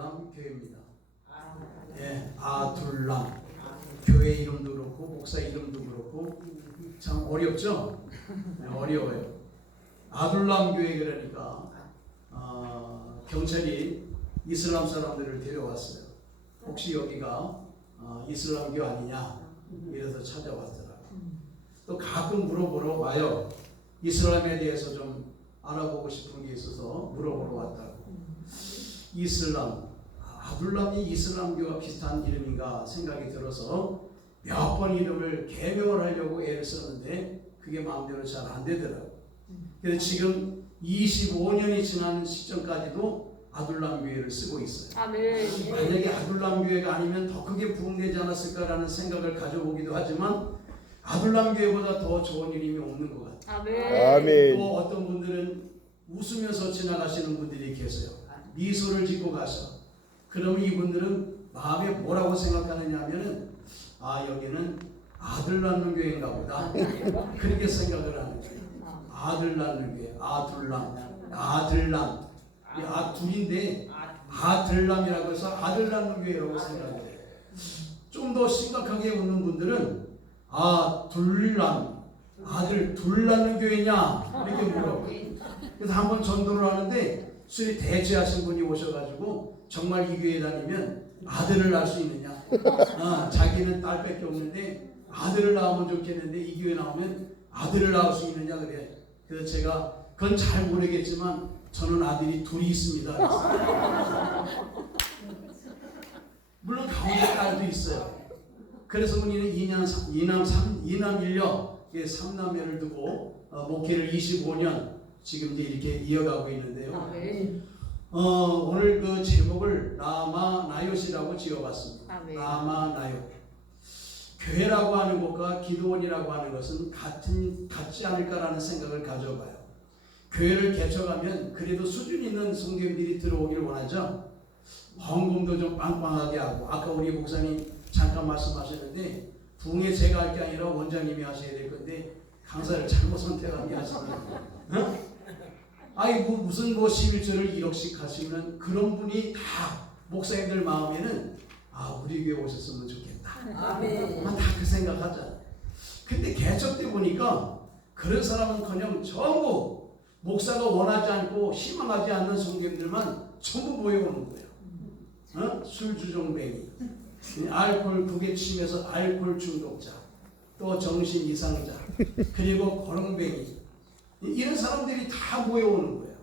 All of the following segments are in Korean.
아둘람 교회입니다. 예, 아둘람 교회 이름도 그렇고 목사 이름도 그렇고 참 어렵죠? 네, 어려워요. 아둘람 교회 그러니까 경찰이 이슬람 사람들을 데려왔어요. 혹시 여기가 이슬람교 아니냐 이래서 찾아왔더라고요. 또 가끔 물어보러 와요. 이슬람에 대해서 좀 알아보고 싶은 게 있어서 물어보러 왔다고. 이슬람, 아둘람이 이슬람교와 비슷한 이름인가 생각이 들어서 몇 번 이름을 개명을 하려고 애를 썼는데 그게 마음대로 잘 안 되더라고요. 그래서 지금 25년이 지난 시점까지도 아둘람 교회를 쓰고 있어요. 아멘. 만약에 아둘람 교회가 아니면 더 크게 부흥되지 않았을까라는 생각을 가져보기도 하지만 아둘람 교회보다 더 좋은 이름이 없는 것 같아요. 아멘. 또 어떤 분들은 웃으면서 지나가시는 분들이 계세요. 미소를 짓고 가셔. 그러면 이분들은 마음에 뭐라고 생각하느냐 하면은 여기는 아들 낳는 교회인가 보다. 그렇게 생각을 하는 거예요. 아들 낳는 교회, 아들남. 둘인데 아들남이라고 해서 아들 낳는 교회라고 생각해요. 좀 더 심각하게 웃는 분들은 둘남, 아들 둘 낳는 교회냐 이렇게 물어봐요. 그래서 한번 전도를 하는데 수리 대체하신 분이 오셔가지고 정말 이 교회 다니면 아들을 낳을 수 있느냐? 자기는 딸밖에 없는데 아들을 낳으면 좋겠는데 이 교회 나오면 아들을 낳을 수 있느냐 그래. 그래서 제가 그건 잘 모르겠지만 저는 아들이 둘이 있습니다. 물론 가운데 딸도 있어요. 그래서 우리는 이남 1녀 3남매를 두고 목회를 25년 지금 이제 이렇게 이어가고 있는데요. 오늘 그 제목을 라마나요시라고 지어봤습니다. 라마나요. 교회라고 하는 것과 기도원이라고 하는 것은 같지 않을까라는 생각을 가져봐요. 교회를 개척하면 그래도 수준 있는 성도님들이 들어오기를 원하죠. 헌금도 좀 빵빵하게 하고, 아까 우리 목사님 잠깐 말씀하셨는데 부흥에 제가 할 게 아니라 원장님이 하셔야 될 건데 강사를 잘못 선택한 게 아십니까? 무슨 11조를 1억씩 하시면 그런 분이 다 목사님들 마음에는 우리 교회 오셨으면 좋겠다. 아멘. 다 그 생각하잖아요. 근데 개척때 보니까 그런 사람은커녕 전부 목사가 원하지 않고 희망하지 않는 성도님들만 전부 모여오는 거예요. 술주정뱅이, 알코올 국에 침해서 알코올 중독자, 또 정신 이상자, 그리고 거렁뱅이, 이런 사람들이 다 모여오는 거예요.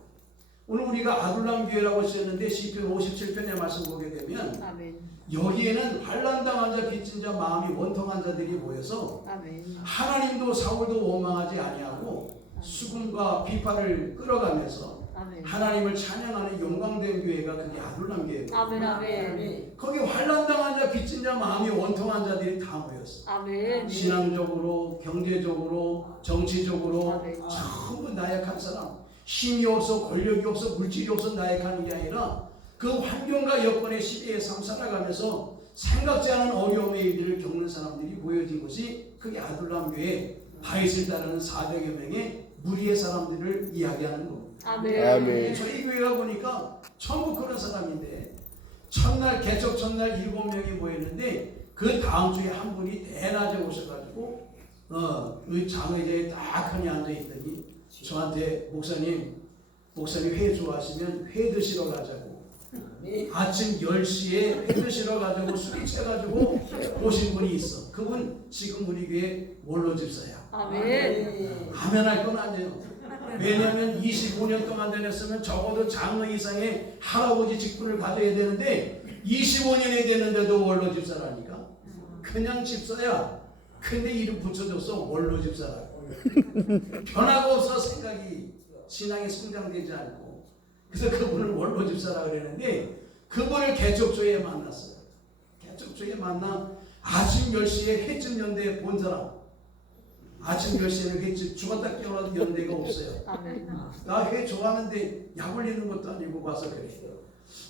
오늘 우리가 아둘람 교회라고 쓰였는데 시편 57편의 말씀 보게 되면 여기에는 환난당한 자, 빚진 자, 마음이 원통한 자들이 모여서 하나님도 사울도 원망하지 아니하고 수금과 비파를 끌어가면서 하나님을 찬양하는 영광된 교회가 그게 아둘람 교회예요. 거기 환난당한 자, 빚진 자, 마음이 원통한 자들이 다 모였어요. 신앙적으로, 경제적으로, 정치적으로 전부 나약한 사람, 힘이 없어, 권력이 없어, 물질이 없어 나약한 게 아니라 그 환경과 여건의 시대에 살아가면서 생각지 않은 어려움의 일들을 겪는 사람들이 모여진 것이 그게 아둘람 교회 다윗을 따르는 400여 명의 무리의 사람들을 이야기하는 겁니다. 아멘. 저희 교회가 보니까 전부 그런 사람인데 첫날 개척 첫날 7명이 모였는데 그 다음 주에 한 분이 대낮에 오셔가지고 그 장의자에 딱하니 앉아있더니 저한테 목사님 회 좋아하시면 회 드시러 가자고 아침 10시에 회 드시러 가자고 술이 채가지고 오신 분이 있어. 그분 지금 우리 교회 원로 집사야. 아멘 할 건 아니에요. 왜냐하면 25년 동안 다녔으면 적어도 장로 이상의 할아버지 직분을 가져야 되는데 25년이 됐는데도 원로 집사라니까. 그냥 집사야. 근데 이름 붙여줘서 원로 집사라고. 변화가 없어. 생각이 신앙이 성장되지 않고. 그래서 그분을 원로 집사라고 그랬는데 그분을 개척조에 만났어요. 개척조에 만나 아침 10시에 회집 연대에 본 사람. 아침 10시에는 회집 죽었다 깨어나도 연대가 없어요. 나 회 좋아하는데 약 올리는 것도 아니고 와서 그래요.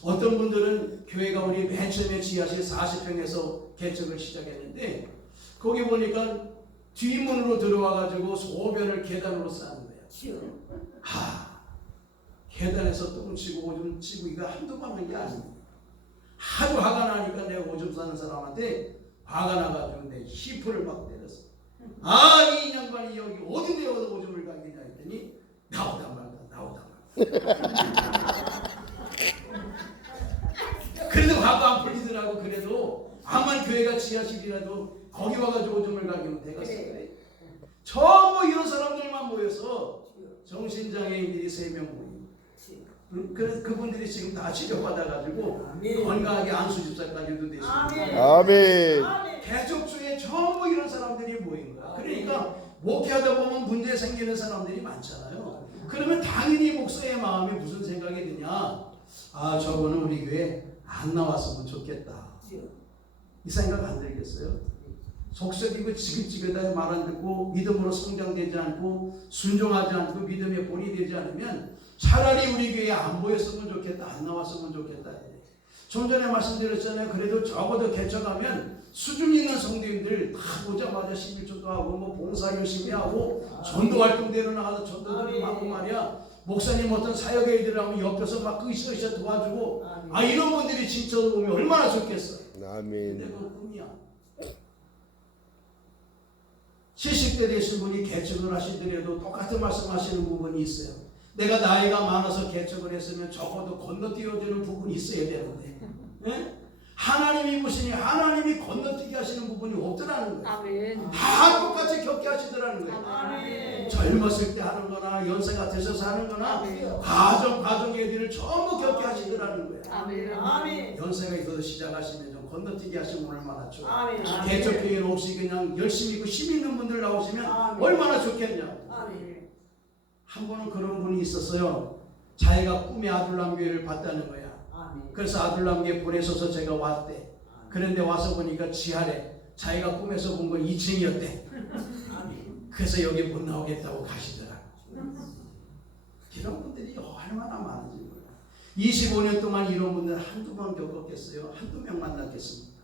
어떤 분들은 교회가 우리 맨 처음에 지하실 40평에서 개척을 시작했는데 거기 보니까 뒷문으로 들어와가지고 소변을 계단으로 싸는 거예요. 계단에서 똥 치고 오줌 치고 이거 한두 번 하는 게 아닙니다. 하도 화가 나니까 내가 오줌 싸는 사람한테 화가 나가지고 내 히프를 막 때렸어. 이 양반이 여기 어딘데 여기서 오줌을 가기냐 했더니 나오다 말다. 그래도 화가 안 풀리더라고. 그래도 암만 교회가 지하실이라도 거기 와가지고 오줌을 가기면 되겠어요. 전부 이런 사람들만 모여서 정신장애인들이 3명 모이고, 그래서 그분들이 지금 다 치료받아가지고 건강하게 안수집사까지도 되시고, 아멘. 개족주에 전부 이런 사람들이 모인 거야. 그러니까 목회하다 보면 문제 생기는 사람들이 많잖아요. 그러면 당연히 목사의 마음에 무슨 생각이 드냐? 저분은 우리 교회 안 나왔으면 좋겠다. 이 생각 안 들겠어요? 속썩이고 지긋지긋하게 말 안 듣고 믿음으로 성장되지 않고 순종하지 않고 믿음의 본이 되지 않으면 차라리 우리 교회에 안 보였으면 좋겠다, 안 나왔으면 좋겠다. 좀 전에 말씀드렸잖아요. 그래도 적어도 개척하면 수준 있는 성도님들 다 오자마자 11조도 하고 뭐 봉사 열심히 하고 전도 활동대로 나가서 전도도 하고 말이야. 목사님 어떤 사역에 일을 하면 옆에서 막 으쌰으쌰 도와주고, 이런 분들이 진짜 오면 얼마나 좋겠어. 아멘. 근데 그건 꿈이야. 70대 되신 분이 개척을 하시더라도 똑같은 말씀하시는 부분이 있어요. 내가 나이가 많아서 개척을 했으면 적어도 건너뛰어주는 부분이 있어야 되는데, 하나님이 보시니 하나님이 건너뛰게 하시는 부분이 없더라는 거예요. 아멘. 다 똑같이 겪게 하시더라는 거예요. 아멘. 젊었을 때 하는 거나 연세가 드셔서 하는 거나 가정의 일을 전부 겪게 하시더라는 거예요. 아멘. 연세가 있어서 시작하시면 좀 건너뛰게 하시면 얼마나 좋아요. 아멘. 개척교회는 없이 그냥 열심히 있고 힘 있는 분들 나오시면 얼마나 좋겠냐고. 한 번은 그런 분이 있었어요. 자기가 꿈에 아둘람교회를 봤다는 거야. 그래서 아둘람교회 보내셔서 제가 왔대. 그런데 와서 보니까 지하래. 자기가 꿈에서 본 건 2층이었대. 그래서 여기 못 나오겠다고 가시더라. 이런 분들이 얼마나 많은지 몰라. 25년 동안 이런 분들 한두 번 겪었겠어요? 한두 명 만났겠습니까?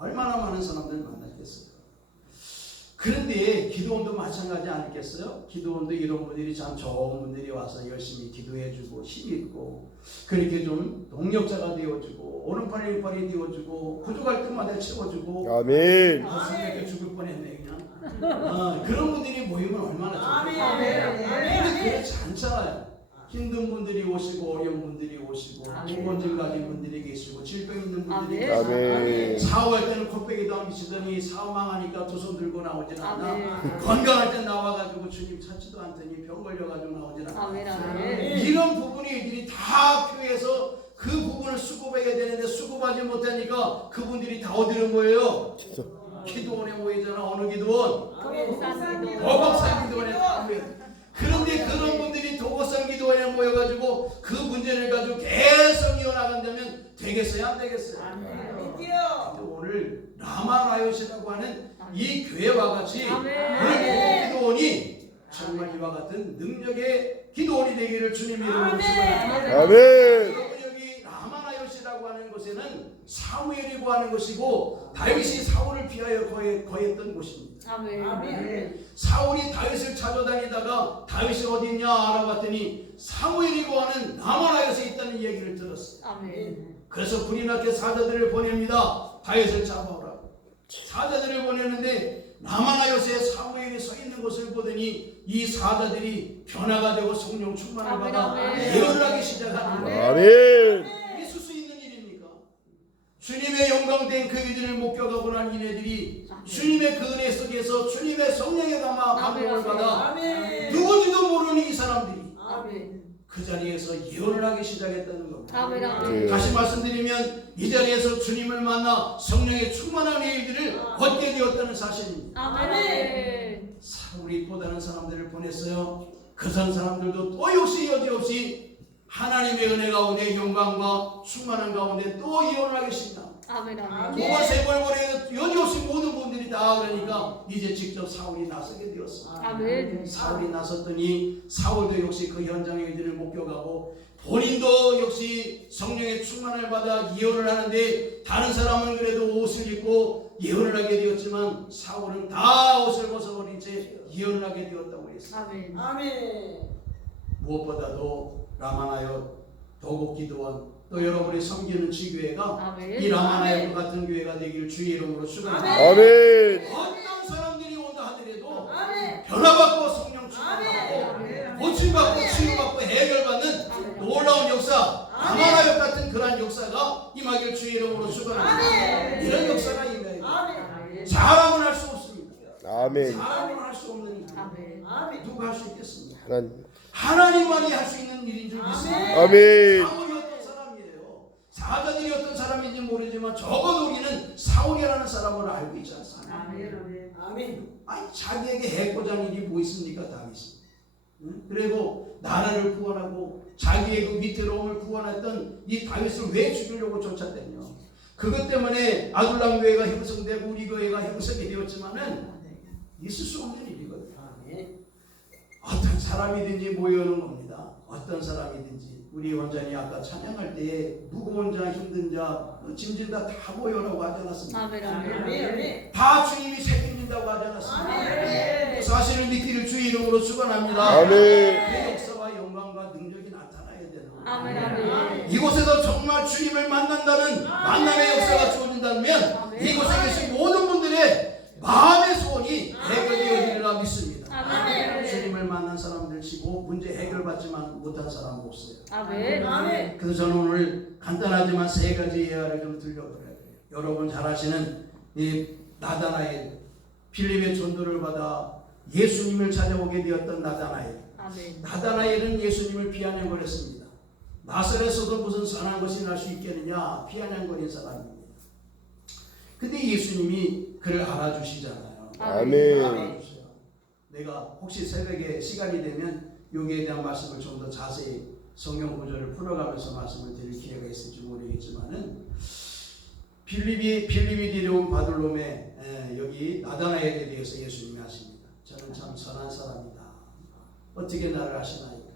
얼마나 많은 사람들 만났겠어요? 그런데 기도원도 마찬가지 아니겠어요? 기도원도 이런 분들이 참 좋은 분들이 와서 열심히 기도해주고 힘있고 그렇게 좀 동력자가 되어주고 오른팔 왼팔이 되어주고 부족할 때마다 채워주고, 아멘. 생각해 죽을 뻔했네 그냥. 그런 분들이 모이면 얼마나 좋겠어요. 근데 그렇지 않잖아요. 힘든 분들이 오시고 어려운 분들이 오시고 중건증 가진 분들이 계시고 질병 있는 분들이 계시고, 사업할 때는 코빼기도 안 미치더니 사업 망하니까 두 손 들고 나오진 않나. 건강할 때 나와가지고 주님 찾지도 않더니 병 걸려가지고 나오진 않나. 이런 부분이 애들이 다 교회에서 그 부분을 수급해야 되는데 수급하지 못하니까 그분들이 다 어디로 모여요? 기도원에 모이잖아. 어느 기도원? 도곡산 기도원에 다 모여요. 그런데 그런 분들이 도곡산 기도원에 모여가지고 그 문제를 가지고 계속 이어나간다면 되겠어요? 안 되겠어요? 근데 오늘 라마라요시라고 하는 이 교회와 같이 오늘 기도원이 정말 이와 같은 능력의 기도원이 되기를 주님의 이름으로 축원합니다. 아멘. 여러분 여기 라마라요시라고 하는 곳에는 사무엘이 구하는 것이고 다윗이 사울을 피하여 거했던 곳입니다. 사울이 다윗을 찾아다니다가 다윗이 어디 있냐 알아봤더니 사무엘이 구하는 라마라요시에 있다는 얘기를 들었어요. 그래서 불이 나게 사자들을 보냅니다. 다윗을 잡아오라고. 사자들을 보내는데 라마라요시에 사무엘이 서 있는 것을 보더니 이 사자들이 변화가 되고 성령 충만을 받아 예언을 하기 시작하는 거예요. 아멘. 있을 수 있는 일입니까? 주님의 영광된 그 일들을 목격하고 난 이네들이 주님의 그 은혜 속에서 주님의 성령에 담아 감동을 받아 누군지도 모르는 이 사람들이 그 자리에서 예언을 하기 시작했다는 겁니다. 다시 말씀드리면 이 자리에서 주님을 만나 성령의 충만한 일들을 얻게 되었다는 사실입니다. 사울이 또 다른 사람들을 보냈어요. 그 사람들도 또 역시 여지없이 하나님의 은혜 가운데 영광과 충만한 가운데 또 예언을 하겠습니다. 두 번 세 번 보내도 여지없이 모든 분들이 다 그러니까 이제 직접 사울이 나서게 되었습니다. 사울이 나섰더니 사울도 역시 그 현장의 일들을 목격하고 본인도 역시 성령의 충만을 받아 예언을 하는데 다른 사람은 그래도 옷을 입고 예언을 하게 되었지만 사울은 다 옷을 벗어버린 채 예언을 하게 되었다고 했습니다. 무엇보다도 라마나요 도곡기도원 또 여러분이 섬기는 지교회가 아멘. 이 라마나야과 같은 교회가 되기를 주의 이름으로 축원합니다. 아멘. 어떤 사람들이 온다 하더라도 아멘. 변화받고 성령 충만하고 아멘. 고침받고 치유받고 해결받는 놀라운 역사, 라마나야 같은 그러한 역사가 임하길 주의 이름으로 축원합니다. 아멘. 이런 역사가 임해요. 아멘. 사람은 할 수 없습니다. 아멘. 사람은 할 수 없는 일. 아멘. 아멘. 누가 할 수 있겠습니까? 하나님. 하나님만이 할 수 있는 일인 줄 믿습니다. 아멘. 사울이 어떤 사람이에요? 사자들이 어떤 사람인지 모르지만 적어도 우리는 사울이라는 사람을 알고 있지 않습니까? 아멘. 아멘. 아니 자기에게 해코자 하는 일이 뭐 있습니까? 다윗이. 응? 그리고 나라를 구원하고 자기의 그 위태로움을 구원했던 이 다윗을 왜 죽이려고 쫓았대요? 그것 때문에 아둘람 교회가 형성되고 우리 교회가 형성이 되었지만은 있을 수 없는 일이거든요. 아멘. 어떤 사람이든지 모여오는 겁니다. 어떤 사람이든지 우리 원장이 아까 찬양할 때에 무거운 자, 힘든 자, 짐진 다 모여라고 하지 않았습니까? 아멘. 아멘. 다 주님이 책임진다고 하지 않았습니까? 아멘. 사실을 믿기를 주 이름으로 축원합니다. 아멘. 그 역사와 영광과 능력이 나타나야 되는 거예요. 아멘. 아멘. 이곳에서 정말 주님을 만난다는 만남의 역사가 주어진다면 아멘. 이곳에 계신 모든 분들의 마음의 소원이 해결되어지리라 믿습니다. 아멘. 주님을 만난 사람들 치고 문제 해결받지만 못한 사람 없어요. 아멘. 아멘. 그래서 저는 오늘 간단하지만 세 가지 예화를 좀 들려드려야 돼요. 여러분 잘 아시는 이 나다나엘, 빌립의 전도를 받아 예수님을 찾아오게 되었던 나다나엘. 아멘. 나다나엘은 예수님을 비아냥거렸습니다. 나사렛에서도 무슨 선한 것이 날 수 있겠느냐 비아냥거린 사람입니다. 근데 예수님이 그를 알아주시잖아요. 아멘. 알아주세요. 내가 혹시 새벽에 시간이 되면 여기에 대한 말씀을 좀 더 자세히 성경 구절을 풀어가면서 말씀을 드릴 기회가 있을지 모르겠지만은 빌립이 데려온 바들롬의 여기 나다나엘에 대해서 예수님이 하십니다. 저는 참 선한 사람이다. 어떻게 나를 아시나이까?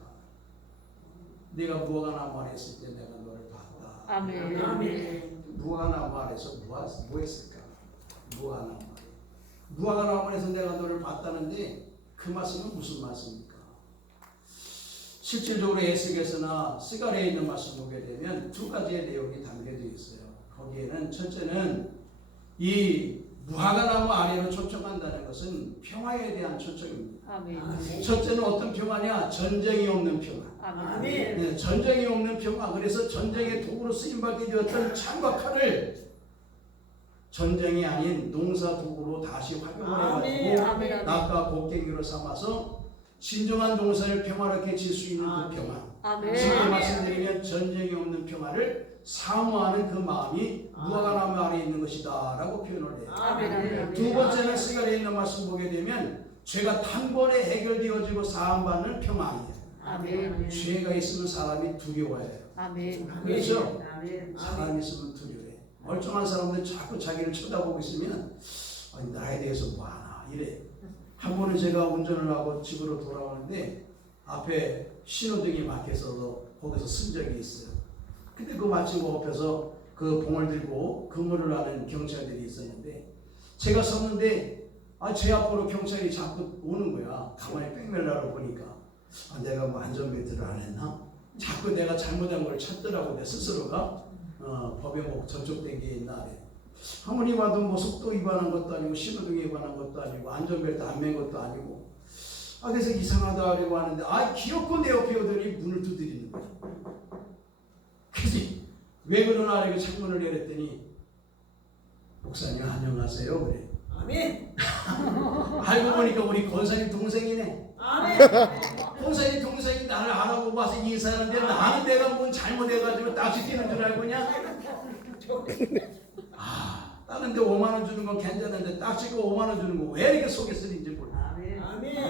네가 무화과 나무 아래 있을 때 내가 너를 봤다. 아멘. 아멘. 무화과 나무 아래서 뭐 했을까? 무화과 나무 아래. 무화과 나무 아래서 내가 너를 봤다는데 그 말씀은 무슨 말씀입니까? 실질적으로 에스겔서나 스가랴에 있는 말씀 보게 되면 두 가지의 내용이 담겨져 있어요. 거기에는 첫째는 이 무화과 나무 아래로 초청한다는 것은 평화에 대한 초청입니다. 아멘. 첫째는 어떤 평화냐? 전쟁이 없는 평화. 아멘. 네, 전쟁이 없는 평화. 그래서 전쟁의 도구로 쓰임받게 되었던 창과 칼을 전쟁이 아닌 농사 도구로 다시 활용을 해가지고 아멘. 낙과 곡괭이로 삼아서 진정한 농사를 평화롭게 질 수 있는 그 평화. 아멘. 쉽게 말씀드리면 전쟁이 없는 평화를 사모하는 그 마음이 무화과 나무 아래에 있는 것이다 라고 표현을 해요. 아멘. 두 번째는 스가랴에 있는 말씀 보게 되면 죄가 단번에 해결되어지고 사함받는 평화이에요. 아멘. 죄가 있으면 사람이 두려워해요. 아멘. 그렇죠? 아멘. 사람이 있으면 두려워해. 멀쩡한 사람들 자꾸 자기를 쳐다보고 있으면 아니, 나에 대해서 뭐 하나 이래. 한 번은 제가 운전을 하고 집으로 돌아오는데 앞에 신호등이 막혀서 거기서 쓴 적이 있어요. 근데 그 마치고 옆에서 그 봉을 들고 근무를 하는 경찰들이 있었는데 제가 섰는데 제 앞으로 경찰이 자꾸 오는 거야. 가만히 백멜라를 보니까 내가 뭐 안전벨트를 안 했나? 자꾸 내가 잘못한 걸 찾더라고 내 스스로가. 법에 뭐 전적된 게 있나 그래. 아무리 봐도 뭐 속도 위반한 것도 아니고 신호등 위반한 것도 아니고 안전벨트 안 맨 것도 아니고 그래서 이상하다 하려고 하는데 귀엽고 내 옆에 오더니 문을 두드리는 거야. 그지? 왜 그러나 이렇게 창문을 열었더니 목사님 안녕하세요 그래. 아멘. 알고 보니까 우리 권사님 동생이네. 아멘. 권사님 동생이 나를 알아보고 와서 인사하는데 나는 내가 뭔 잘못해가지고 딱지 뛰는 줄 알고 그냥 다른 데 5만 원 주는 건 괜찮은데 딱지고 5만 원 주는 거 왜 이렇게 속에 쓰는지 몰라. 아멘.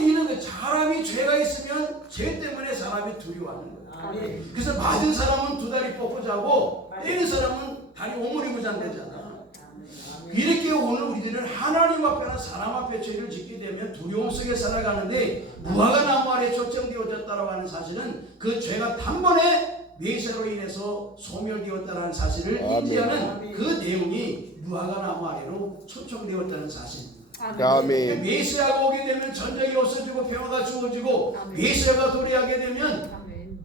이런 사람이 죄가 있으면 죄 때문에 사람이 두려워하는 거야. 아멘. 그래서 맞은 사람은 두 다리 뻗고 자고 때린 사람은 다리 오므리고 잔대잖아. 이렇게 오늘 우리들은 하나님 앞에나 사람 앞에 죄를 짓게 되면 두려움 속에 살아가는데 무화과 나무 아래 초청되어졌다고 하는 사실은 그 죄가 단번에 메시아로 인해서 소멸되었다는 사실을 인지하는 그 내용이 무화과 나무 아래로 초청되었다는 사실입니다. 아멘. 메시아가 오게 되면 전쟁이 없어지고 평화가 주어지고 메시아가 도래하게 되면 아멘.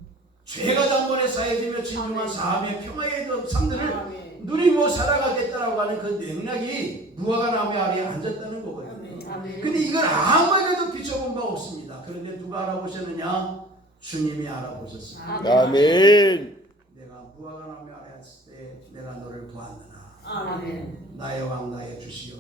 죄가 단번에 쌓여지며 진정한 삶의 평화의 삶들을 아멘. 누리고 살아가겠다라고 하는 그 맥락이 무화과 나무 아래에 앉았다는 거거든요. 아멘. 근데 이걸 아무에게도 비춰본 바 없습니다. 그런데 누가 알아보셨느냐? 주님이 알아보셨습니다. 아멘. 내가 무화과 나무 아래 있을 때 내가 너를 보았느냐? 아멘. 나의 왕 나의 주시여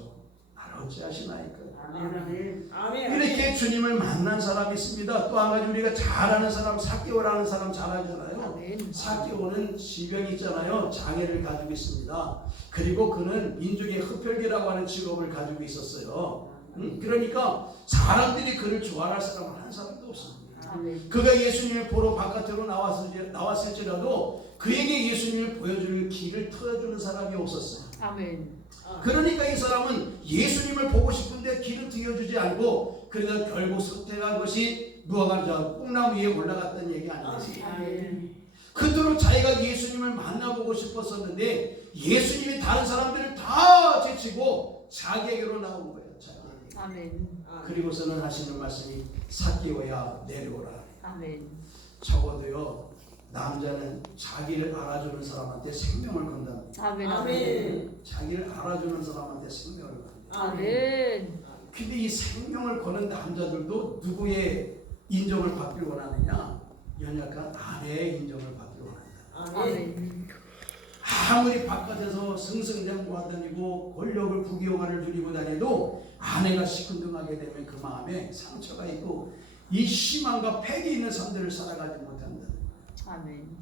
나를 어찌하시나이까? 아멘. 아멘. 이렇게 주님을 만난 사람이 있습니다. 또 한 가지 우리가 잘 아는 사람, 사개오라는 사람 잘 알잖아요. 아멘. 사개오는 지병이 있잖아요. 장애를 가지고 있습니다. 그리고 그는 민족의 흡혈귀라고 하는 직업을 가지고 있었어요. 그러니까 사람들이 그를 좋아할 사람은 한 사람도 없습니다. 아멘. 그가 예수님을 보러 바깥으로 나왔을지라도 그에게 예수님을 보여줄 길을 터주는 사람이 없었어요. 아멘. 그러니까 이 사람은 예수님을 보고 싶은데 길을 트여주지 않고 그러다 결국 선택한 것이 무화과 뽕나무 위에 올라갔다는 얘기 아니겠습니까? 아멘. 그토록 자기가 예수님을 만나보고 싶었었는데 예수님이 다른 사람들을 다 제치고 자기에게로 나온 거예요. 아멘. 그리고서는 하시는 말씀이 삭개오야 내려오라. 아멘. 적어도요 남자는 자기를 알아주는 사람한테 생명을 건답니다. 아멘. 아멘. 자기를 알아주는 사람한테 생명을 건답니다. 아멘. 근데 이 생명을 거는 남자들도 누구의 인정을 받길 원하느냐? 연약한 아내의 인정을 받길 원한다. 아멘. 아무리 바깥에서 승승장구하 다니고 권력을 부귀영화를 누리고 다녀도 아내가 시큰둥하게 되면 그 마음에 상처가 있고 이 희망과 패기 있는 삶들을 살아가지 못한다. 아멘.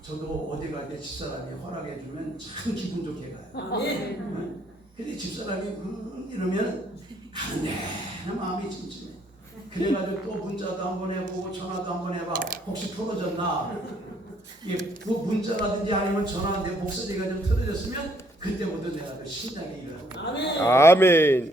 저도 어디 갈 때 집사람이 허락해 주면 참 기분 좋게 가요. 아멘. 근데 집사람이 이러면 가는데 마음이 찜찜해. 그래가지고 또 문자도 한번 해보고 전화도 한번 해봐. 혹시 풀어졌나? 이게 뭐 문자라든지 아니면 전화 내 목소리가 좀 틀어졌으면 그때부터 내가 그 신나게 일을 하고. 아멘. 아멘.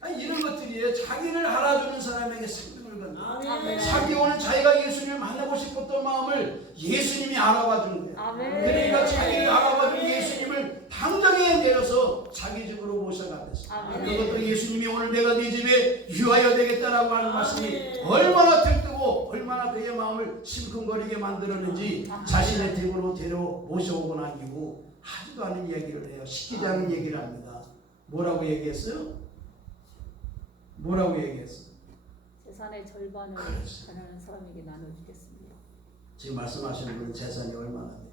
아니, 이런 것들이에요. 자기를 알아주는 사람에게 생명을 건다. 아멘. 사기오는 자기가 예수님을 만나고 싶었던 마음을 예수님이 알아봐 주는 거예요. 아멘. 그러니까 자기를 알아봐 준 예수님을 당장에 내려서 자기 집으로 모셔가면서 아멘. 그것도 예수님이 오늘 내가 네 집에 유하여 되겠다라고 하는 말씀이 아멘. 얼마나 들뜨고 얼마나 그의 마음을 심쿵거리게 만들었는지 자신의 집으로 데려 모셔오고 난 이후 하지도 않은 얘기를 해요. 시키지 않은 얘기를 합니다. 뭐라고 얘기했어요? 뭐라고 얘기했어요? 재산의 절반을 그렇지. 가난한 사람에게 나눠주겠습니다. 지금 말씀하시는 분은 재산이 얼마나 돼요?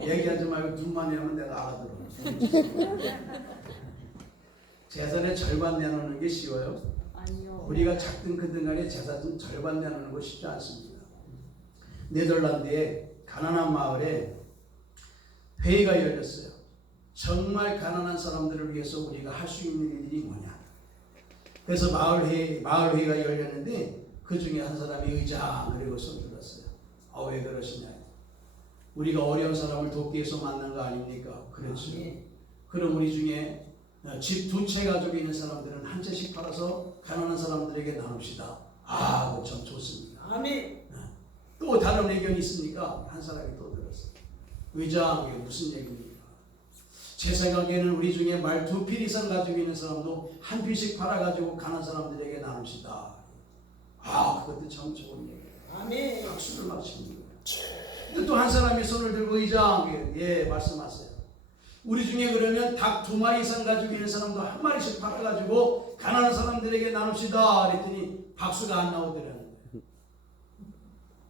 얘기하지 말고 눈만 내면 내가 알아들어. 재산의 절반 내놓는 게 쉬워요? 아니요. 우리가 작든 크든 간에 재산 절반 내놓는 거 쉽지 않습니다. 네덜란드의 가난한 마을에 회의가 열렸어요. 정말 가난한 사람들을 위해서 우리가 할 수 있는 일들이 뭐냐. 그래서 마을회의가 열렸는데 그 중에 한 사람이 의장 그리고 손 들었어요. 왜 그러시냐. 우리가 어려운 사람을 돕기 위해서 만난 거 아닙니까? 그렇죠. 그럼 우리 중에 집 두 채 가지고 있는 사람들은 한 채씩 팔아서 가난한 사람들에게 나눕시다. 그거 참 좋습니다. 아멘. 또 다른 의견이 있으니까 한 사람이 또 들었어요. 의장, 이게 무슨 얘기입니까? 제 생각에는 우리 중에 말 2필 이상 가지고 있는 사람도 한 필씩 팔아가지고 가난한 사람들에게 나눕시다. 그것도 참 좋은 얘기예요. 아멘. 박수를 막 치는 거예요. 근데 또 한 사람이 손을 들고 의장, 예, 말씀하세요. 우리 중에 그러면 닭 2마리 이상 가지고 있는 사람도 한 마리씩 팔아가지고 가난한 사람들에게 나눕시다. 그랬더니 박수가 안 나오더라는 거예요.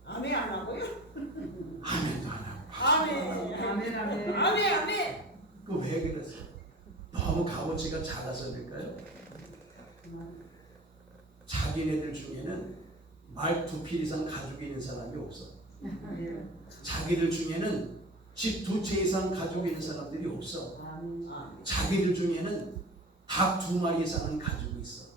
아멘 안 하고요? 아멘도 안 하고 박수도 안 하고. 아멘. 아멘. 아멘. 아멘. 아멘. 왜 그랬어요? 너무 값어치가 작아서일까요? 자기네들 중에는 말 2필 이상 가지고 있는 사람이 없어. 자기들 중에는 집 2채 이상 가지고 있는 사람들이 없어. 자기들 중에는 닭 2마리 이상은 가지고 있어.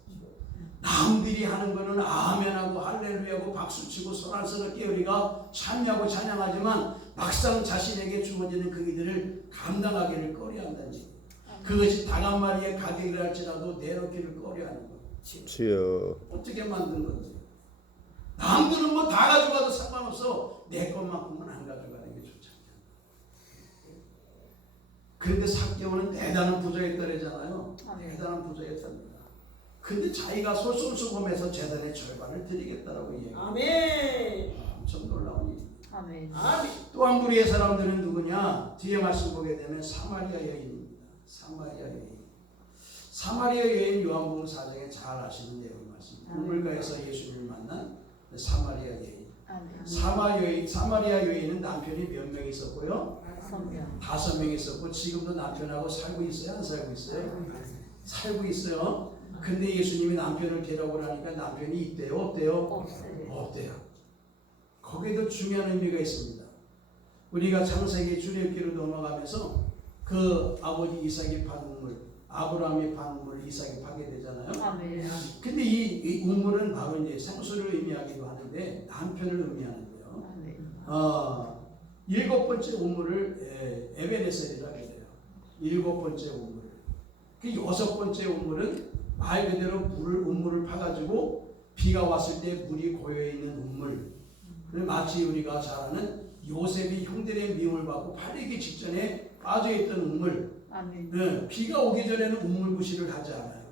남들이 하는 거는 아멘하고 할렐루야하고 박수치고 소란스럽게 우리가 참여하고 찬양하지만 막상 자신에게 주어지는 그 일들을 감당하기를 꺼려한다는 얘기예요. 그것이 닭 한 마리의 가격이라 할지라도 내놓기를 꺼려하는 거예요. 주여. 어떻게 만든 건지. 남들은 뭐 다 가져가도 상관없어. 내 것만큼은 안 가져가는 게 좋지 않냐. 그런데 삭개오는 대단한 부자의 딸이잖아요. 대단한 부자의 딸입니다. 근데 자기가 솔선수범해서 재단의 절반을 드리겠다라고 얘기해요. 아멘. 엄청 놀라운 일입니다. 아멘. 아멘. 또 한 무리의 사람들은 누구냐? 뒤에 말씀 보게 되면 사마리아 여인입니다. 사마리아 여인. 사마리아 여인 요한복음 4장에 잘 아시는 내용의 말씀입니다. 우물가에서 예수님을 만난 사마리아 여인. 아멘. 사마리아 여인은 남편이 몇 명 있었고요? 5명. 5명 있었고 지금도 남편하고 살고 있어요? 안 살고 있어요? 살고 있어요. 근데 예수님이 남편을 데려오라니까 남편이 있대요? 없대요? 없어요. 없대요. 거기에도 중요한 의미가 있습니다. 우리가 창세기 출애굽기로 넘어가면서 그 아버지 이삭이 판 우물, 아브라함이 판 우물, 이삭이 파게 되잖아요. 아멘. 근데 이 우물은 바로 이제 생수를 의미하기도 하는데 남편을 의미하는데요. 아멘. 7번째 우물을 에베네셀이라 그래요. 7번째 우물. 그 6번째 우물은 말 그대로 우물을 파가지고 비가 왔을 때 물이 고여 있는 우물. 마치 우리가 잘 아는 요셉이 형들의 미움을 받고 팔리기 직전에 빠져있던 우물. 아멘. 네, 비가 오기 전에는 우물구실을 하지 않아요.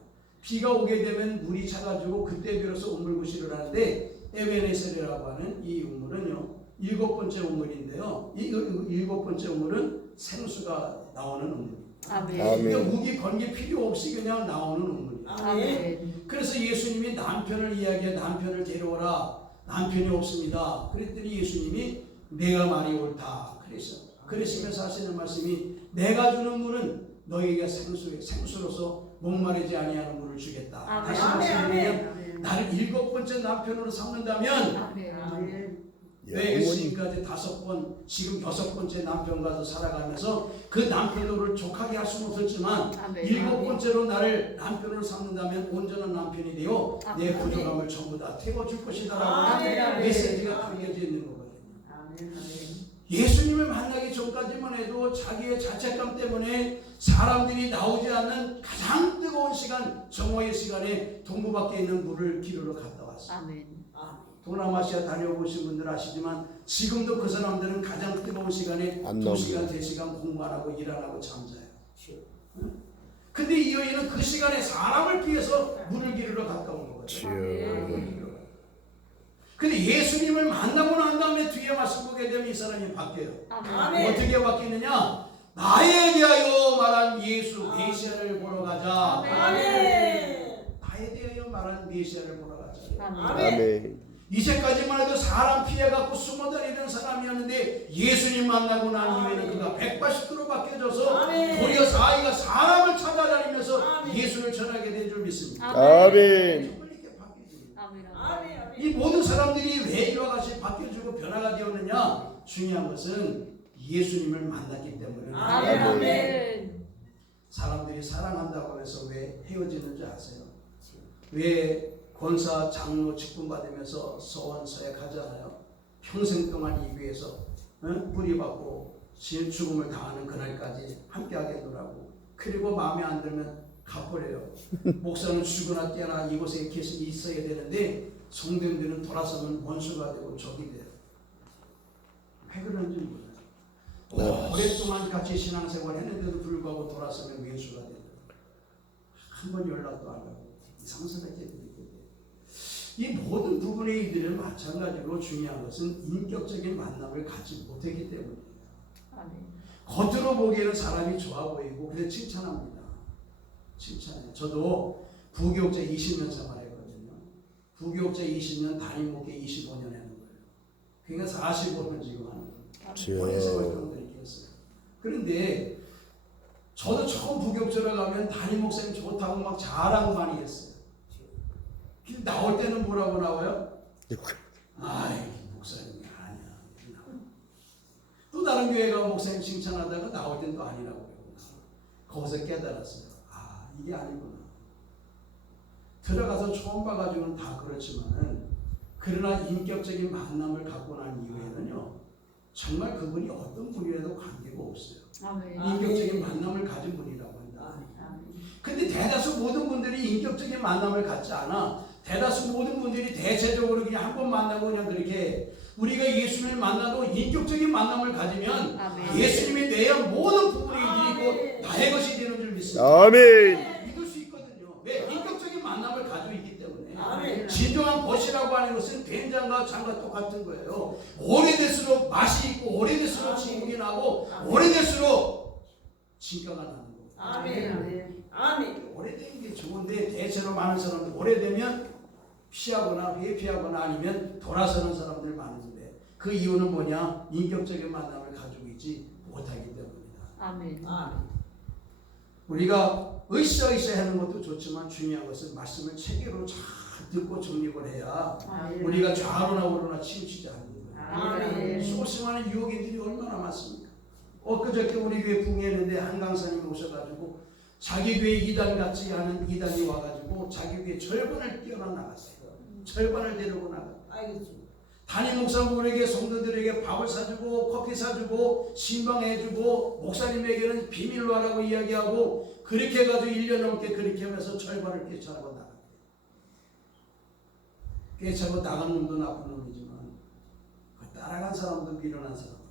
비가 오게 되면 물이 차가지고 그때 비로소 우물구실을 하는데 에베네셀이라고 하는 이 우물은요 7번째 우물인데요. 이 7번째 우물은 생수가 나오는 우물입니다. 아멘. 그러니까 우기 번개 필요 없이 그냥 나오는 우물이에요. 아멘. 그래서 예수님이 남편을 이야기해 남편을 데려오라. 남편이 없습니다. 그랬더니 예수님이 내가 말이 옳다. 그러시면서 하시는 말씀이 내가 주는 물은 너에게 생수로서 목마르지 아니하는 물을 주겠다. 아멘. 다시 아멘. 말씀드리면 아멘. 나를 7번째 남편으로 삼는다면 아멘. 아멘. 왜 지금까지 5번, 지금 6번째 남편과도 살아가면서 그 남편으로 족하게 할 수는 없었지만 아멘. 7번째로 나를 남편으로 삼는다면 온전한 남편이 되어 내 아멘. 부족함을 전부 다 태워줄 것이다라고 아멘. 하는 메시지가 담겨져 있는 거거든요. 아멘. 예수님을 만나기 전까지만 해도 자기의 자책감 때문에 사람들이 나오지 않는 가장 뜨거운 시간, 정오의 시간에 동부 밖에 있는 물을 기르러 갔다 왔어요. 아멘. 동남아시아 다녀보신 분들 아시지만 지금도 그 사람들은 가장 뜨거운 시간에 안 2시간, 3시간 공부 안 하고 일 안 하고 잠자요. 근데 이 여인은 그 시간에 사람을 피해서 물을 기르러 갔다 온 거거든요. 아멘. 근데 예수님을 만나고 난 다음에 뒤에 말씀 보게 되면 이 사람이 바뀌어요. 아멘. 어떻게 바뀌느냐? 나에 대하여 말한 예수 메시아를 보러 가자. 아멘. 나에 대하여 말한 메시아를 보러 가자. 아멘. 이제까지만 해도 사람 피해갖고 숨어다니는 사람이었는데 예수님 만나고 난 이후에는 그가 180도로 바뀌어져서 아멘. 도리어 아이가 사람을 찾아다니면서 아멘. 예수를 전하게 된 줄 믿습니다. 아멘. 정말 이렇게 바뀌어집니다. 아멘. 아멘. 이 모든 사람들이 왜 이와 같이 바뀌어지고 변화가 되었느냐? 중요한 것은 예수님을 만났기 때문에. 아멘. 아멘. 사람들이 사랑한다고 해서 왜 헤어지는지 아세요? 왜 권사 장로 직분 받으면서 서원 서약하잖아요. 평생 동안 이 교회에서 뿌리받고 죽음을 당하는 그날까지 함께하겠노라고. 그리고 마음에 안 들면 가버려요. 목사는 죽거나 깨나 이곳에 계속 있어야 되는데 성도님들은 돌아서면 원수가 되고 적이 돼요. 왜 그런지 몰라요. 오랫동안 같이 신앙생활 했는데도 불구하고 돌아서면 원수가 돼요. 한 번 연락도 안 하고 이상스럽게 되거든요. 이 모든 부분의 일들은 마찬가지로 중요한 것은 인격적인 만남을 갖지 못했기 때문이에요. 아멘. 겉으로 보기에는 사람이 좋아 보이고 그래서 칭찬합니다. 칭찬해요. 저도 부교육자 20년 생활했거든요. 부교육자 20년, 담임 목회 25년 하는 거예요. 그러니까 45년 지금 하는 거예요. 오래 생활 정도 이렇게 했어요. 그런데 저도 처음 부교육자로 가면 담임 목사님 좋다고 막 자랑 많이 했어요. 근데 나올 때는 뭐라고 나와요? 아이 목사님이 아니야. 또 다른 교회 가 목사님 칭찬하다가 나올 때는 또 아니라고 그러고 거기서 깨달았어요. 아 이게 아니구나. 들어가서 처음 봐가지고는 다 그렇지만은 그러나 인격적인 만남을 갖고 난 이후에는요 정말 그분이 어떤 분이라도 관계가 없어요. 아멘. 인격적인 만남을 가진 분이라고 한다. 아멘. 근데 대다수 모든 분들이 인격적인 만남을 갖지 않아. 대다수 모든 분들이 대체적으로 그냥 한 번 만나고 그냥 그렇게 우리가 예수님을 만나도 인격적인 만남을 가지면 아멘. 예수님이 내 모든 부분이 일이고 나의 것이 되는 줄 믿습니다. 아멘. 믿을 수 있거든요. 왜? 인격적인 만남을 아멘. 진정한 벗이라고 하는 것은 된장과 장과 똑같은 거예요. 오래될수록 맛이 있고 오래될수록 진국이 나고 오래될수록 진가가 나는 거예요. 아멘. 아멘. 오래된 게 좋은데 대체로 많은 사람들 오래되면 피하거나 회피하거나 아니면 돌아서는 사람들 많은데 그 이유는 뭐냐? 인격적인 만남을 가지고 있지 못하기 때문이다. 아멘. 아멘. 우리가 으쌰으쌰 하는 것도 좋지만 중요한 것은 말씀을 체계로 잘 듣고 정립을 해야 아멘. 우리가 좌로나 우로나 치우치지 않는 거예요. 아멘. 수없이 많은 유혹인들이 얼마나 많습니까? 엊그저께 우리 교회 붕괴했는데 한 강사님이 오셔가지고 자기 교회 이단 같지 않은 이단이 와가지고 자기 교회 절반을 뛰어나갔어요. 절반을 데리고 나가. 알겠습니다. 담임 목사님에게 성도들에게 밥을 사주고 커피 사주고 신방해주고 목사님에게는 비밀로 하라고 이야기하고 그렇게 해가지고 1년 넘게 그렇게 하면서 절반을 꿰차고 나갔대요. 꿰차고 나간 놈도 나쁜 놈이지만 그 따라간 사람도 미련한 사람.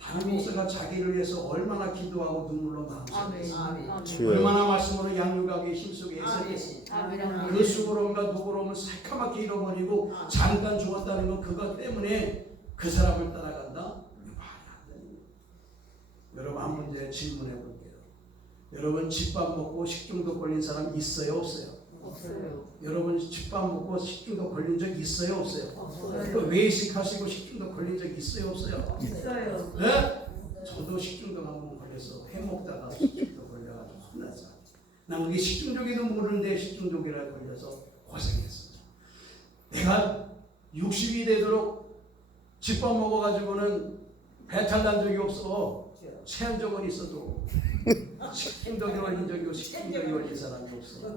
담임 목사가 자기를 위해서 얼마나 기도하고 눈물로 마음속에 아멘. 아멘. 주여. 얼마나 말씀으로 양육하기 힘쓰게 애쓰겠습니까? 아멘. 그 수고로움과 누구로움을 새카맣게 잃어버리고 잠깐 죽었다는 건 그것 때문에 그 사람을 따라간다? 이거 말이 안 되는 거예요. 여러분 한 문제 질문해 볼게요. 여러분 집밥 먹고 식중독 걸린 사람 있어요 없어요? 없어요. 여러분 집밥 먹고 식중독 걸린 적 있어요 없어요? 없어요. 또 외식하시고 식중독 걸린 적 있어요 없어요? 있어요. 네? 저도 식중독 한번 걸려서 회 먹다가 식중독 걸려가지고 혼났어요. 난 그게 식중독이도 모르는데 식중독이라 걸려서 고생했어요. 내가 60이 되도록 집밥 먹어가지고는 배탈 난 적이 없어. 체한 적은 있어도 식중독이 걸린 적이 없고 식중독이 걸린 사람이 없어.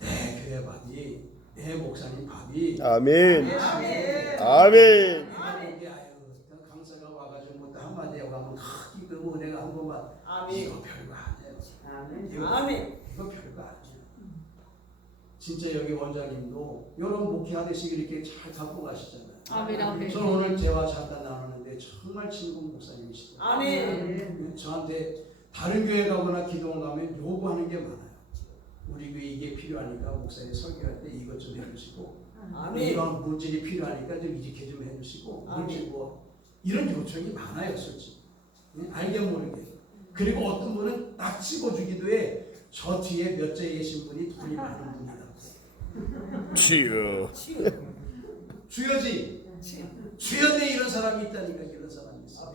내 교회 밥이 내 목사님 밥이 아멘. 아멘. 아멘. 이게 강사가 와가지고 뭐 한마디 하고 하면 이거 뭐 내가 한 번만 아멘. 이거 별거 아니에요. 이거 아멘. 이거 별거 아니에요. 진짜 여기 원장님도 이런 목회하듯이 이렇게 잘 갖고 가시잖아요. 아멘. 아멘. 저는 오늘 대화 잠깐 나누는데 정말 친구 목사님이시죠. 아멘. 저한테 다른 교회 가거나 기도원 가면 요구하는 게 많아요. 우리 교회 이게 필요하니까 목사님 설교할 때 이것 좀 해주시고 아멘. 이런 물질이 필요하니까 좀 이렇게 좀 해주시고 물질 뭐 이런 요청이 많아요 솔직히. 알게 모르게. 그리고 어떤 분은 딱 집어주기도 해. 저 뒤에 몇째 계신 분이 돈이 많은 분이라고. 주여. 주여지. 주여인데 이런 사람이 있다니까. 이런 사람이 있어.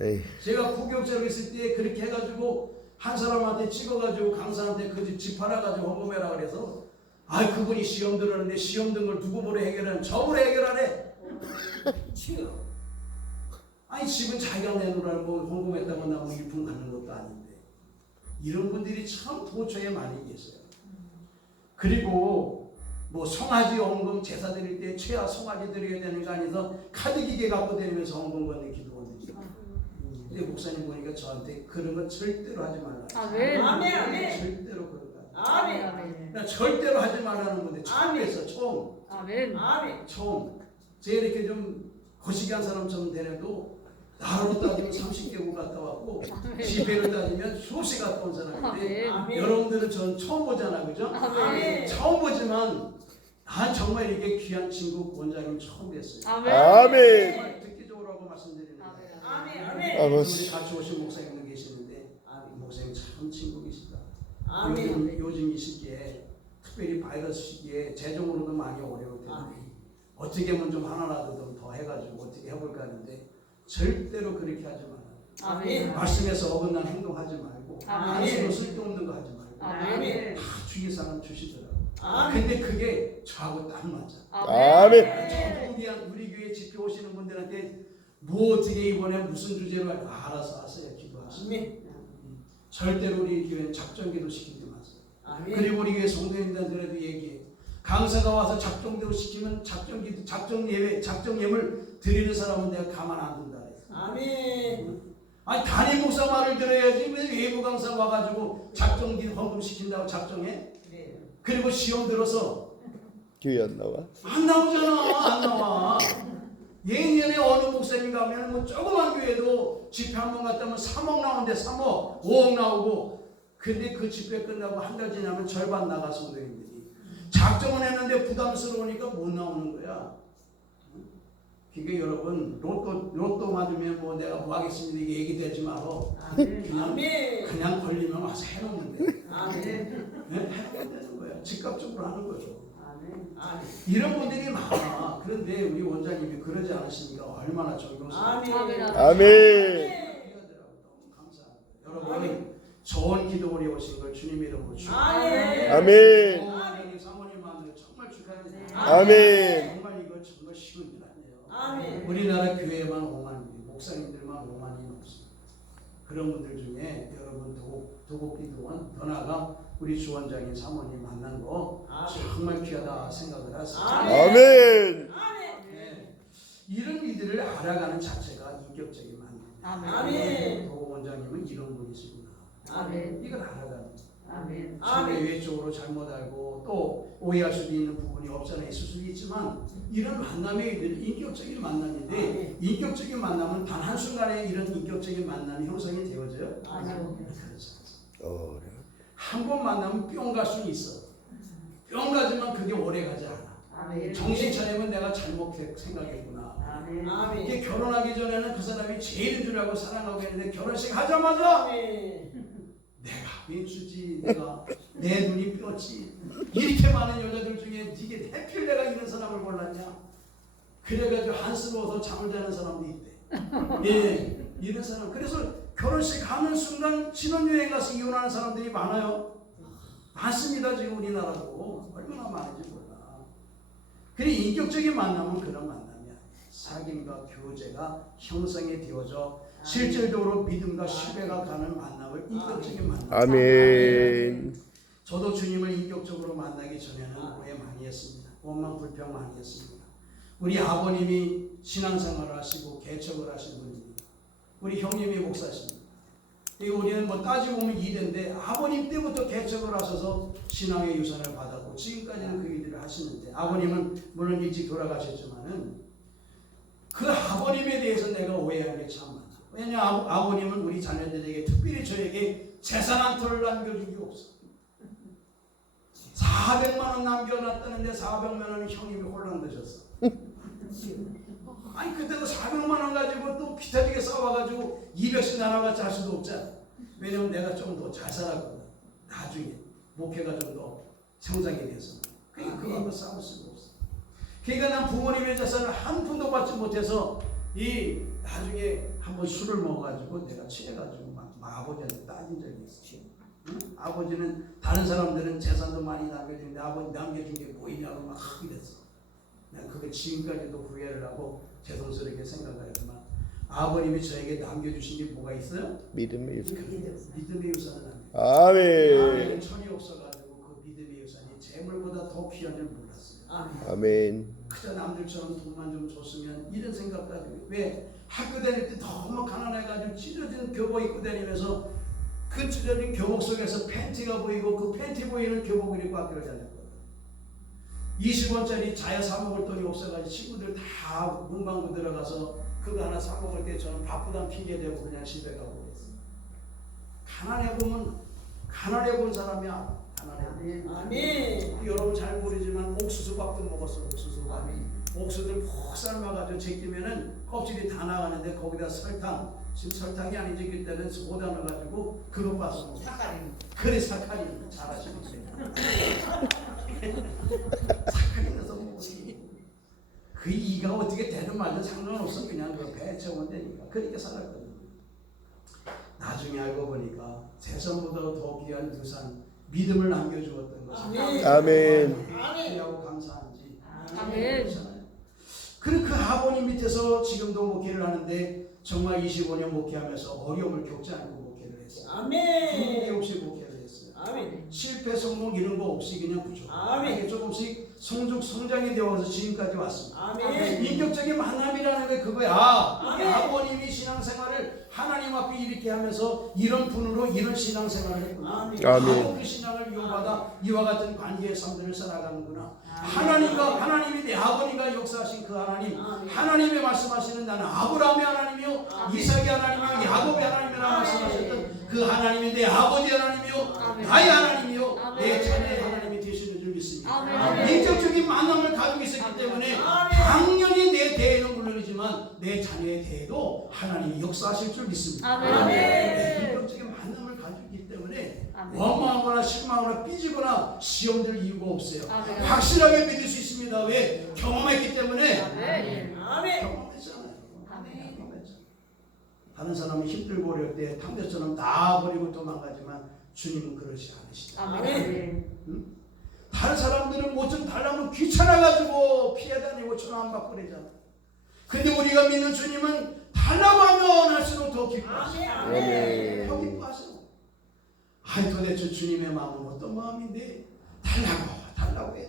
에이. 제가 부교육자로 있을 때 그렇게 해가지고 한 사람한테 찍어가지고 강사한테 그 집 팔아가지고 헌금해라 그래서 아 그분이 시험 들었는데 시험 든 걸 누구 보러 해결하는 저보러 해결하래. 아니 집은 자기가 내놓으라고 헌금했다고 나고 일품 받는 것도 아닌데 이런 분들이 참 도처에 많이 계세요. 그리고 뭐 송아지 헌금 제사 드릴 때 최하 송아지 드려야 되는 거 아니서 카드 기계 갖고 다니면서 헌금 받는 기도원들이. 근데 목사님 보니까 저한테 그런 거 절대로 하지 말라. 아멘. 아멘. 아멘. 절대로 그런 거. 아멘. 아멘. 나 절대로 하지 말라는 건데 처음 했어 처음. 아멘. 아멘. 처음. 제가 이렇게 좀 거시기한 사람처럼 되네도 나로 따지면 30개국 갔다 왔고 집회를 따지면 수없이 갔다 온 사람인데 아멘. 여러분들은 전 처음 보잖아 그죠? 아멘. 처음 보지만 난 정말 이렇게 귀한 친구 원장님 처음 뵀어요. 아멘. 정말 듣기 좋으라고 말씀드립니다. 아멘. 아멘. 우리 아버지. 같이 오신 목사님도 계시는데 목사님 참 친구이시다. 아멘. 요즘 이 시기에 특별히 바이러스 시기에 재정으로도 많이 어려울 텐데 어떻게 하면 좀 하나라도 좀 더 해가지고 어떻게 해볼까 하는데 절대로 그렇게 하지 마라. 아멘. 말씀에서 어긋난 행동하지 말고 아멘. 한수로 쓸데없는 거 하지 말고 아멘. 다 주의사항 주시더라고. 아멘. 근데 그게 저하고 딱 맞아. 아멘. 저도 우리 교회 집회 오시는 분들한테 뭐 어떻게 이번에 무슨 주제로 알아서 하세요. 기도하세요. 아멘. 절대로 우리 교회는 작전기도 시키지 마세요. 아멘. 그리고 우리 교회 성도님들한테도 얘기해. 강사가 와서 작정대로 시키면 작정예물 드리는 사람은 내가 가만 안 둔다 그랬어. 아멘. 아니 담임 목사 말을 들어야지 왜 외부 강사 와가지고 작정기 헌금 시킨다고 작정해? 그리고 시험 들어서 교회 안 나와? 안 나오잖아. 안 나와. 예년에 어느 목사님 가면 뭐 조그만 교회도 집회 한 번 갔다 오면 3억 나오는데 3억 5억 나오고 근데 그 집회 끝나고 한 달 지나면 절반 나가 성도님들이 작정은 했는데 부담스러우니까 못 나오는 거야. 그게 여러분 로또 맞으면 뭐 내가 뭐 하겠습니다 이게 얘기되지 말어. 그냥 걸리면 와서 해놓으면 돼. 네? 해놓으면 되는 거야. 즉각적으로 하는 거죠. 이런 분들이 많아. 그런데 우리 원장님이 그러지 않으시니까 얼마나 존경스러워요. 아멘. 너무 감사합니다. 여러분 좋은 기도원이 오신 걸 주님 이름으로 아멘. 원장님 사모님 만나서 정말 축하드립니다. 아멘. 정말 이거 정말 쉬운 일 아니에요. 아멘. 우리나라 교회만 5만 목사님들만 5만이 넘습니다. 그런 분들 중에 여러분 도곡기도원 더 나아가 우리 주원장님 사모님 만난 거 정말 귀하다 생각을 하세요. 아멘. 네. 이런 이들을 알아가는 자체가 인격적인 만남. 도곡 원장님은 이런 분이시구나. 이걸 알아가는 거예요. 상대 쪽으로 잘못 알고 또 오해할 수도 있는 부분이 없잖아요. 있을 수도 있지만 이런 만남이 인격적인 만남인데 인격적인 만남은 단 한순간에 이런 인격적인 만남이 형성이 되어져요? 그렇죠. 한 번 만나면 뿅 갈 수는 있어. 뿅 가지만 그게 오래 가지 않아. 정신 차리면 내가 잘못 생각했구나. 이게 결혼하기 전에는 그 사람이 제일인 줄 알고 사랑하고 했는데 결혼식 하자마자 내가 민수지, 내가 내 눈이 뼈지. 이렇게 많은 여자들 중에 이게 해필 내가 이런 사람을 골랐냐? 그래가지고 한스러워서 잠을 자는 사람도 있대. 예, 이런 사람. 그래서 결혼식 하는 순간 신혼여행 가서 이혼하는 사람들이 많아요. 많습니다. 지금 우리나라도 얼마나 많은지 몰라. 그래 인격적인 만남은 그런 만남이야. 사귐과 교제가 형성이 되어져 실질적으로 믿음과 신뢰가 가는 만남을 인격적인 만남. 아멘. 저도 주님을 인격적으로 만나기 전에는 오해 많이 했습니다. 원망 불평 많이 했습니다. 우리 아버님이 신앙생활을 하시고 개척을 하신 분입니다. 우리 형님이 목사십니다. 우리는 뭐 따지고 보면 이대인데 아버님 때부터 개척을 하셔서 신앙의 유산을 받았고 지금까지는 그 일들을 하시는데 아버님은 물론 일찍 돌아가셨지만은 그 아버님에 대해서 내가 오해한 게 참 많아. 왜냐 아버님은 우리 자녀들에게 특별히 저에게 재산 한 톨을 남겨준 게 없어. 400만 원 남겨놨다는데 400만 원은 형님이 홀랑 드셨어. 아니 그때도 400만 원 가지고 또 비타지게 싸워가지고 200씩 나눠같이 할 수도 없잖아. 왜냐면 내가 좀 더 잘 살았거든. 나중에 목회가 좀 더 성장이 돼서. 그러니까 그거하고 싸울 수가 없어. 그러니까 난 부모님의 재산을 한 푼도 받지 못해서 이 나중에 한번 술을 먹어가지고 내가 취해가지고 막 아버지한테 따진 적이 있어. 응? 아버지는 다른 사람들은 재산도 많이 남겨주는데 아버지 남겨준 게 뭐 있냐고 막 이랬어. 내가 그걸 지금까지도 후회를 하고 죄송스럽게 생각을 했지만 아버님이 저에게 남겨주신 게 뭐가 있어요? 믿음의 유산. 믿음의 유산을 남겨주셨어요. 아멘. 천이 없어가지고 그 믿음의 유산이 재물보다 더 귀한 줄 몰랐어요. 아멘. 그저 남들처럼 돈만 좀 줬으면 이런 생각까지. 왜 학교 다닐 때 너무 가난해가지고 찢어진 교복 입고 다니면서 그 찢어진 교복 속에서 팬티가 보이고 그 팬티 보이는 교복을 입고 학교를 다녔거든. 20원짜리 자야 사 먹을 돈이 없어가지고 친구들 다 문방구 들어가서 그거 하나 사 먹을 때 저는 바쁘단 핑계 대고 그냥 집에 가고 그랬어요. 가난해 본 사람이야. 가난해. 여러분 잘 모르지만 옥수수밥도 먹었어. 옥수수밥. 옥수수를 푹 삶아가지고 제끼면은 껍질이 다 나가는데 거기다 설탕. 지금 설탕이 아니지 그때는 소다 넣어가지고 그거 봐서 먹었어. 그래 사카린 잘하시는데. 사카린 넣어서 먹었지. 그 이가 어떻게 되든 말든 상관없어. 그냥 그 배에 채우면 되니까. 그렇게 살았거든요. 나중에 알고 보니까 재산보다 더 귀한 유산, 믿음을 남겨주었던 것이 아멘. 귀하고 감사한지. 아멘. 그 아버님 밑에서 지금도 목회를 하는데 정말 25년 목회하면서 어려움을 겪지 않고 목회를 했어요. 부흥이 없이 목회를 했어요. 실패 성공 이런 거 없이 그냥 부족하게 조금씩 성장이 되어서 지금까지 왔습니다. 인격적인 만남이라는 게 그거야. 아버님이 신앙생활을 하나님 앞에 이렇게 하면서 이런 분으로 이런 신앙생활을 했구나. 아멘. 그 신앙을 이어받아 이와 같은 관계의 삶들을 살아가는구나. 하나님이 내 아버님과 역사하신 그 하나님, 하나님의 말씀하시는 나는 아브라함의 하나님이요, 이삭의 하나님이요, 야곱의 하나님이라 말씀하셨던 그 하나님이 내 아버지 하나님이요, 아멘. 나의 하나님이요 아멘. 내 자녀의 하나님이 되시는 줄 믿습니다. 아멘. 인격적인 만남을 가지고 있었기 때문에 당연히 내 대에는 물론이지만 내 자녀의 대에도 하나님이 역사하실 줄 믿습니다. 아멘. 네, 인격적인 만남을 가지고 있기 때문에 아멘. 원망하거나 실망하거나 삐지거나 시험될 이유가 없어요. 아멘. 확실하게 믿을 수 있습니다. 왜? 경험했기 때문에. 아멘. 아멘. 경험했잖아요. 아멘. 경험했잖아요. 다른 사람은 힘들고 어려울 때 탐대처럼 놔버리고 도망가지만 주님은 그러지 않으시죠. 아멘. 다른 사람들은 뭐 좀 달라면 귀찮아가지고 피해 다니고 전화 안 받고 그러잖아. 근데 우리가 믿는 주님은 달라고 하면 할수록 더 기뻐하세요. 아멘. 더 기뻐하세요. 아이 도대체 주님의 마음은 어떤 마음인데 달라고 해요.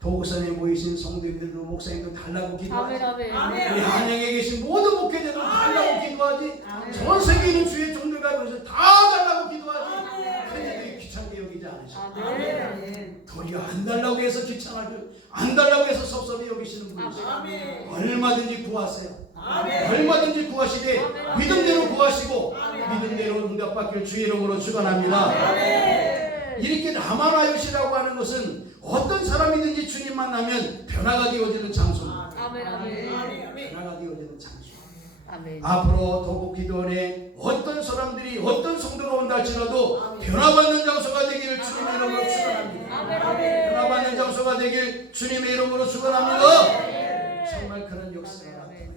도구산에 모이신 성도님들도 목사님도 달라고 기도하지. 아멘. 우리 안양에 계신 모든 목회자도 달라고 기도하지. 아멘. 전 세계에 있는 주의 종들과 그래서 다 달라고 기도하지. 아멘. 근데 귀찮게 여기지 않으시죠. 아멘. 도리어 안 달라고 해서 귀찮아져, 안 달라고 해서 섭섭해 여기시는 분이시죠. 아멘. 얼마든지 구하세요. 아멘. 얼마든지 구하시되 아멘. 믿음대로 구하시고 아멘. 믿음대로 응답받길 주의 이름으로 축원합니다. 아멘. 이렇게 라마나요시라고 하는 것은 어떤 사람이든지 주님 만나면 변화가 되어지는 장소입니다. 아멘. 아멘. 변화가 되어지는 장소. 아멘. 앞으로 도곡 기도원에 어떤 사람들이 어떤 성도가 온다 할지라도 변화받는 장소가 되기를 주님의 이름으로 축원합니다. 아멘. 변화받는 장소가 되길 주님의 이름으로 축원합니다. 정말 그런 역사가 나타나요.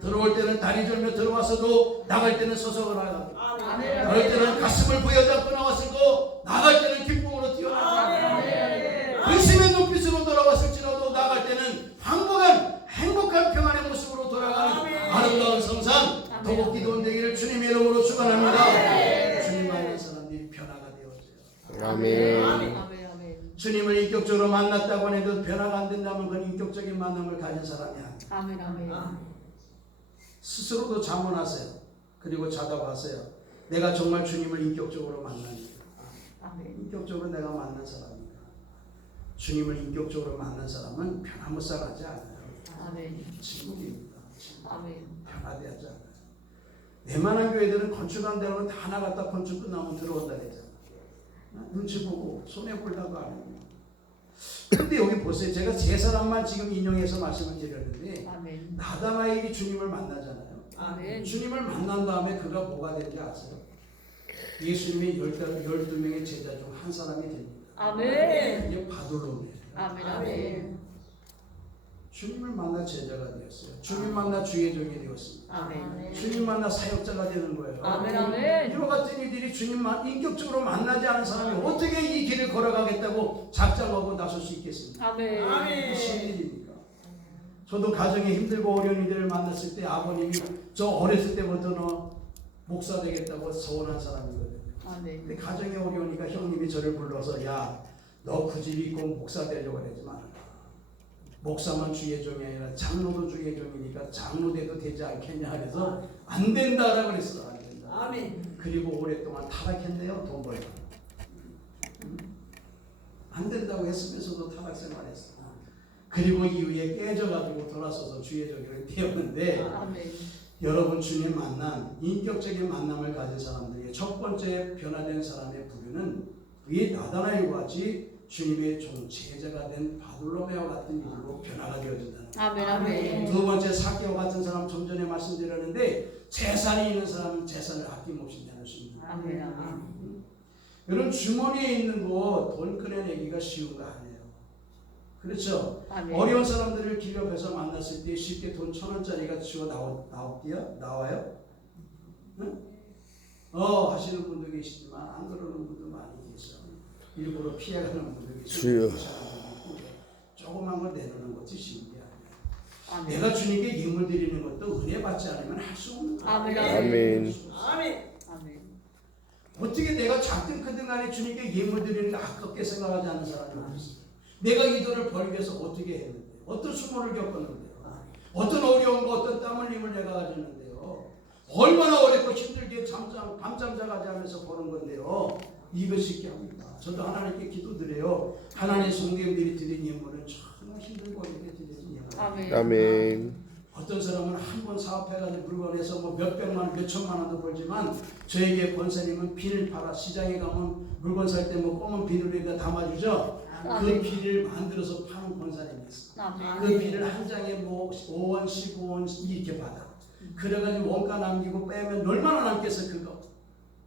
들어올 때는 다리 절며 들어와서도 나갈 때는 서서 나가고 나갈 때는 가슴을 부여잡고 나왔어도 나갈 때는 기쁨으로 뛰어나가고 의심의 눈빛으로 돌아왔을지라도 나갈 때는 행복한 평안의 모습으로 돌아가는 아름다운 성산 도곡 기도원 되기를 주님의 이름으로 축원합니다. 주님 만난 사람들이 변화가 되어져요. 아멘. 아멘. 주님을 인격적으로 만났다고 해도 변화가 안 된다면 그건 인격적인 만남을 가진 사람이 아니에요. 아멘. 스스로도 자문하세요. 그리고 찾아봐세요. 내가 정말 주님을 인격적으로 만났는가? 아멘. 인격적으로 내가 만난 사람인가? 주님을 인격적으로 만난 사람은 변화무쌍하지 않아요. 아멘. 친구입니다. 아멘. 변화되지 않아요. 웬만한 교회들은 건축한 데는 다 나갔다 건축 끝나면 들어온다 그랬잖아. 눈치 보고 손해 보려고 안 해요. 그런데 여기 보세요. 제가 세 사람만 지금 인용해서 말씀을 드렸는데 아멘. 나다나엘이 주님을 만나잖아요. 아멘. 주님을 만난 다음에 그가 뭐가 된지 아세요? 예수님의 12명의 제자 중 한 사람이 됩니다. 아멘. 이게 바돌로메예요. 아멘. 주님을 만나 제자가 되었어요. 주님 만나 주의 종이 되었습니다. 아멘. 주님 만나 사역자가 되는 거예요. 아멘. 이와 같은 이들이 주님만 인격적으로 만나지 않은 사람이 어떻게 이 길을 걸어가겠다고 작정하고 나설 수 있겠습니까? 아멘. 무슨 일입니까? 저도 가정에 힘들고 어려운 이들을 만났을 때 아버님이 저 어렸을 때부터 목사 되겠다고 서운한 사람이거든요. 아멘. 근데 가정이 어려우니까 형님이 저를 불러서 야, 너 그 집 있고 목사 되려고 하지 말아라. 목사만 주의 종이 아니라 장로도 주의 종이니까 장로돼도 되지 않겠냐 그래서 안 된다라고 그랬어. 안 된다. 아멘. 그리고 오랫동안 타락했네요. 돈 벌고. 안 된다고 했으면서도 타락 생활했어. 그리고 이후에 깨져가지고 돌아서서 주의 종이 되었는데 아멘. 여러분 주님 만난 인격적인 만남을 가진 사람들의 첫 번째 변화된 사람의 부류는 이 나다나엘과 같이 주님의 종 제자가 된 바돌로메와 같은 이들로 변화가 되어진다는 거예요. 아멘. 아멘. 두 번째 사개와 같은 사람 좀 전에 말씀드렸는데 재산이 있는 사람은 재산을 아낌없이 내놓을 수 있는 거예요. 아멘. 아멘. 여러분 주머니에 있는 거 돈 꺼내내기가 쉬운 거 아니에요. 그렇죠? 아멘. 어려운 사람들을 길 옆에서 만났을 때 쉽게 돈 1,000원짜리가 주워 나와요? 응? 하시는 분도 계시지만 안 그러는 분도 많이 계셔. 일부러 피해가는 분도 계시고 주여. 조그만 거 내놓는 것이 쉬운 게 아니에요. 아멘. 내가 주님께 예물 드리는 것도 은혜 받지 않으면 할 수 없는 거예요. 아멘. 아멘. 아멘. 아멘. 어떻게 내가 작든 크든 간에 주님께 예물 드리는 거 아깝게 생각하지 않는 사람이 없어요. 내가 이 돈을 벌기 위해서 어떻게 했는데 어떤 수모를 겪었는데요. 어떤 어려운 거 어떤 땀 흘림을 내가 가졌는데요. 얼마나 어렵고 힘들게 밤잠 자가지 하면서 버는 건데요. 이것이 있게 합니다. 저도 하나님께 기도드려요. 하나님의 성도님들이 드린 예물은 정말 힘들고 어렵게 드린 예물. 아멘. 아멘. 어떤 사람은 한 번 사업해가지고 물건에서 뭐 몇백만 원, 몇천만 원도 벌지만 저에게 권사님은 비늘 팔아 시장에 가면 물건 살 때 뭐 검은 비늘에다 담아주죠. 그 비를 만들어서 파는 권사님이 있어. 그 비를 한 장에 뭐 5원, 15원 이렇게 받아. 그래가지고 원가 남기고 빼면 얼마나 남겠어 그거.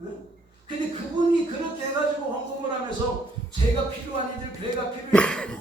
응? 근데 그분이 그렇게 해가지고 헌금을 하면서 제가 필요한 이들, 교회가 필요한 이들